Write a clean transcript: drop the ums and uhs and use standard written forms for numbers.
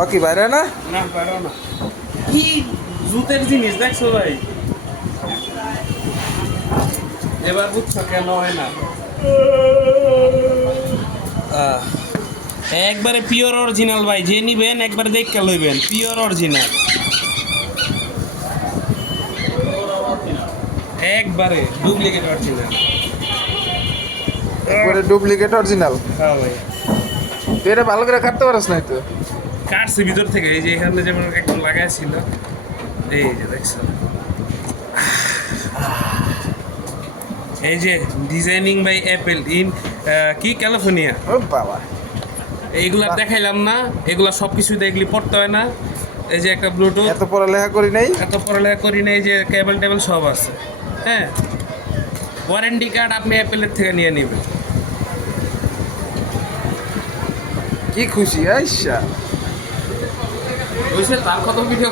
ও কি বাইরে না? না পারো না। কি জুতের জিনিস দেখছো ভাই? এবার বুঝছো কেন হয় না? একবারে পিওর অরিজিনাল ভাই, যে নিবেন একবারে দেখে লইবেন, পিওর অরিজিনাল একবারে ডুপ্লিকেট অরিজিনাল। একবারে ডুপ্লিকেট অরিজিনাল। হ্যাঁ ভাই, তুই এটা ভালো করে কাটতে পারিস না তো? কাটছে ভিতর থেকে, এই যে এখানে যেমন একদম লাগাইছিল, এই যে দেখছো, এই যে ডিজাইনিং বাই অ্যাপেল ইন কি ক্যালিফোর্নিয়া। ও বাবা, এইগুলা দেখাইলাম না, এগুলা সব কিছু দেখলি পড়তে হয় না। এই যে একটা ব্লুটুথ, এত পড়ালেখা করি নাই। এত পড়ালেখা করি না, এই যে কেবল টেবল সব আছে। হ্যাঁ, ওয়ারেন্টি কার্ড আপনি অ্যাপেলের থেকে নিয়ে নেবেন। কি খুশি আইসা। বুঝছে তার কত ভিডিও